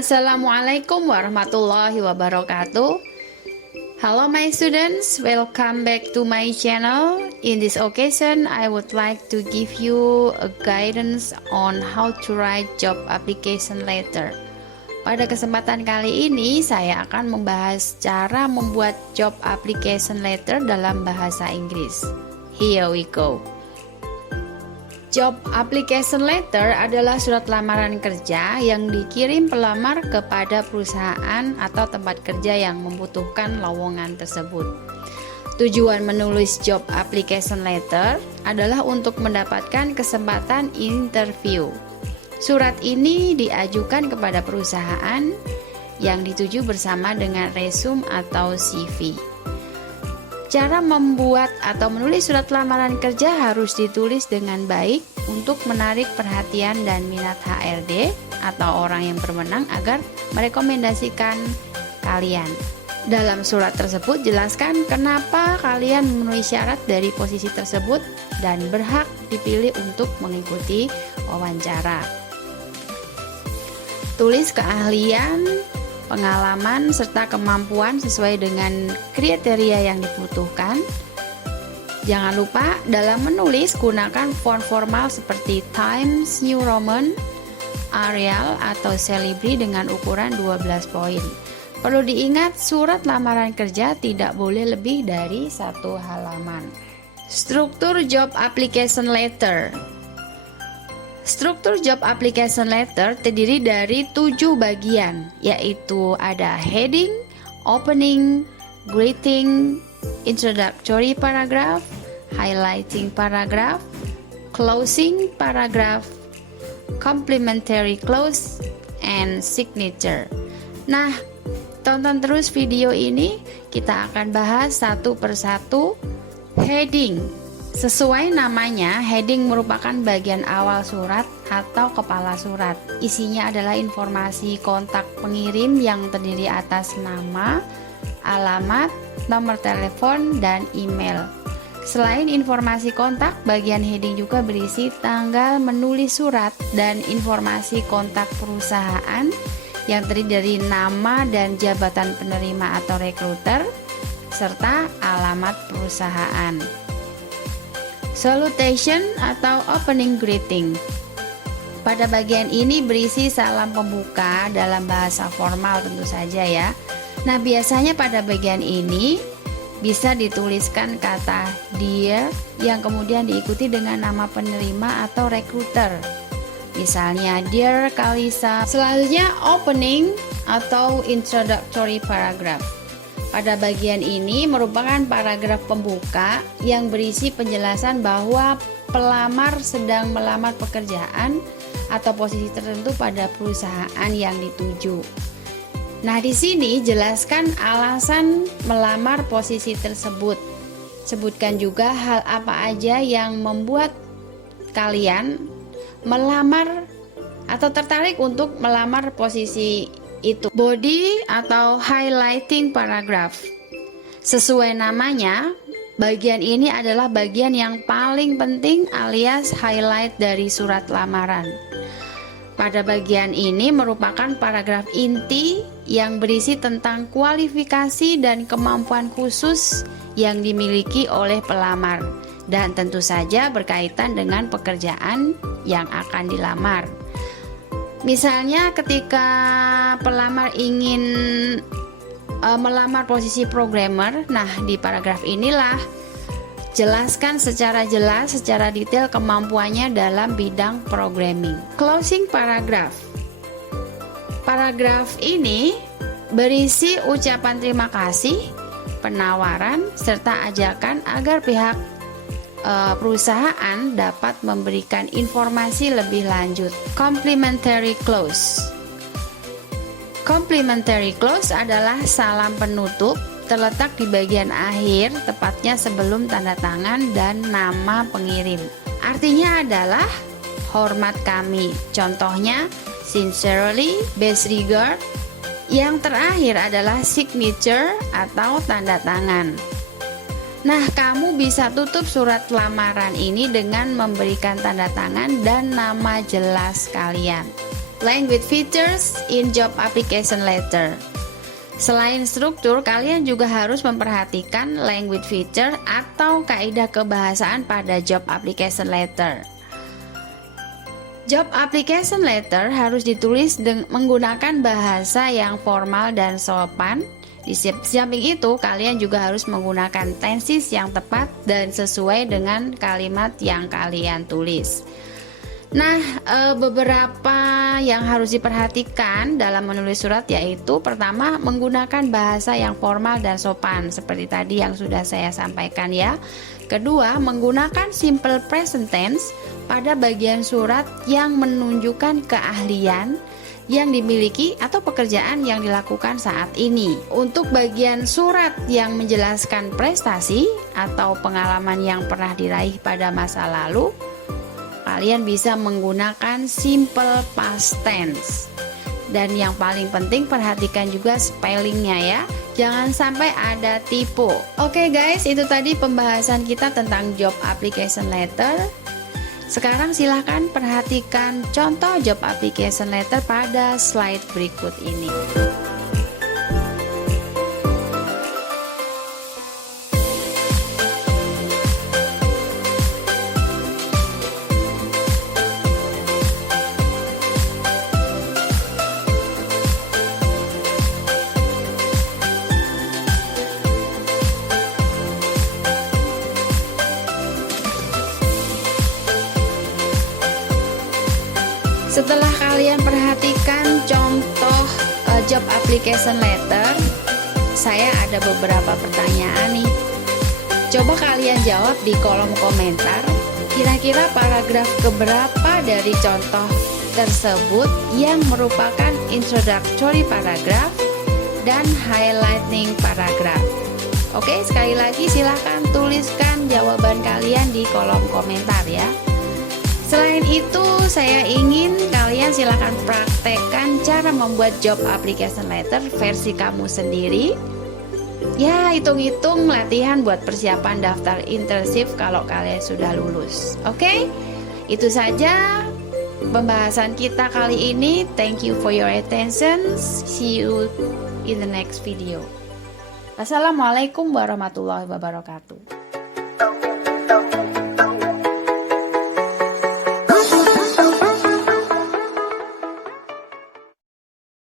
Assalamualaikum warahmatullahi wabarakatuh. Hello my students, welcome back to my channel. In this occasion, I would like to give you a guidance on how to write job application letter. Pada kesempatan kali ini, saya akan membahas cara membuat job application letter dalam bahasa Inggris. Here we go. Job application letter adalah surat lamaran kerja yang dikirim pelamar kepada perusahaan atau tempat kerja yang membutuhkan lowongan tersebut. Tujuan menulis job application letter adalah untuk mendapatkan kesempatan interview. Surat ini diajukan kepada perusahaan yang dituju bersama dengan resume atau CV. Cara membuat atau menulis surat lamaran kerja harus ditulis dengan baik untuk menarik perhatian dan minat HRD atau orang yang berwenang agar merekomendasikan kalian. Dalam surat tersebut jelaskan kenapa kalian memenuhi syarat dari posisi tersebut dan berhak dipilih untuk mengikuti wawancara. Tulis keahlian, pengalaman, serta kemampuan sesuai dengan kriteria yang dibutuhkan. Jangan lupa dalam menulis gunakan font formal seperti Times New Roman, Arial, atau Calibri dengan ukuran 12 poin. Perlu diingat surat lamaran kerja tidak boleh lebih dari 1 halaman. Struktur job application letter. Struktur job application letter terdiri dari 7 bagian, yaitu ada heading, opening, greeting, introductory paragraph, highlighting paragraph, closing paragraph, complimentary close, and signature. Nah, tonton terus video ini, kita akan bahas satu persatu. Heading. Sesuai namanya, heading merupakan bagian awal surat atau kepala surat. Isinya adalah informasi kontak pengirim yang terdiri atas nama, alamat, nomor telepon, dan email. Selain informasi kontak, bagian heading juga berisi tanggal menulis surat dan informasi kontak perusahaan yang terdiri dari nama dan jabatan penerima atau rekruter, serta alamat perusahaan. Salutation atau opening greeting. Pada bagian ini berisi salam pembuka dalam bahasa formal tentu saja ya. Nah, biasanya pada bagian ini bisa dituliskan kata dear yang kemudian diikuti dengan nama penerima atau rekruter. Misalnya Dear Kalisa. Selanjutnya opening atau introductory paragraph. Pada bagian ini merupakan paragraf pembuka yang berisi penjelasan bahwa pelamar sedang melamar pekerjaan atau posisi tertentu pada perusahaan yang dituju. Nah, di sini jelaskan alasan melamar posisi tersebut. Sebutkan juga hal apa aja yang membuat kalian melamar atau tertarik untuk melamar posisi itu. Body atau highlighting paragraph. Sesuai namanya, bagian ini adalah bagian yang paling penting alias highlight dari surat lamaran. Pada bagian ini merupakan paragraf inti yang berisi tentang kualifikasi dan kemampuan khusus yang dimiliki oleh pelamar dan tentu saja berkaitan dengan pekerjaan yang akan dilamar. Misalnya ketika pelamar ingin melamar posisi programmer, nah di paragraf inilah jelaskan secara jelas, secara detail kemampuannya dalam bidang programming. Closing paragraph. Paragraf ini berisi ucapan terima kasih, penawaran, serta ajakan agar pihak perusahaan dapat memberikan informasi lebih lanjut. Complimentary close. Complimentary close adalah salam penutup terletak di bagian akhir, tepatnya sebelum tanda tangan dan nama pengirim. Artinya adalah hormat kami. Contohnya sincerely, best regard. Yang terakhir adalah signature atau tanda tangan. Nah, kamu bisa tutup surat lamaran ini dengan memberikan tanda tangan dan nama jelas kalian. Language features in job application letter. Selain struktur, kalian juga harus memperhatikan language feature atau kaidah kebahasaan pada job application letter. Job application letter harus ditulis menggunakan bahasa yang formal dan sopan. Di samping itu, kalian juga harus menggunakan tenses yang tepat dan sesuai dengan kalimat yang kalian tulis. Nah, beberapa yang harus diperhatikan dalam menulis surat yaitu pertama, menggunakan bahasa yang formal dan sopan seperti tadi yang sudah saya sampaikan ya. Kedua, menggunakan simple present tense pada bagian surat yang menunjukkan keahlian yang dimiliki atau pekerjaan yang dilakukan saat ini. Untuk bagian surat yang menjelaskan prestasi atau pengalaman yang pernah diraih pada masa lalu, kalian bisa menggunakan simple past tense. Dan yang paling penting, perhatikan juga spellingnya ya. Jangan sampai ada typo. Oke guys, itu tadi pembahasan kita tentang job application letter. Sekarang silahkan perhatikan contoh job application letter pada slide berikut ini. Setelah kalian perhatikan contoh job application letter, saya ada beberapa pertanyaan nih. Coba kalian jawab di kolom komentar. Kira-kira paragraf keberapa dari contoh tersebut yang merupakan introductory paragraph dan highlighting paragraph. Oke, sekali lagi silahkan tuliskan jawaban kalian di kolom komentar ya. Selain itu, saya ingin kalian silahkan praktekkan cara membuat job application letter versi kamu sendiri. Ya, hitung-hitung latihan buat persiapan daftar internship kalau kalian sudah lulus. Oke, itu saja pembahasan kita kali ini. Thank you for your attention. See you in the next video. Assalamualaikum warahmatullahi wabarakatuh.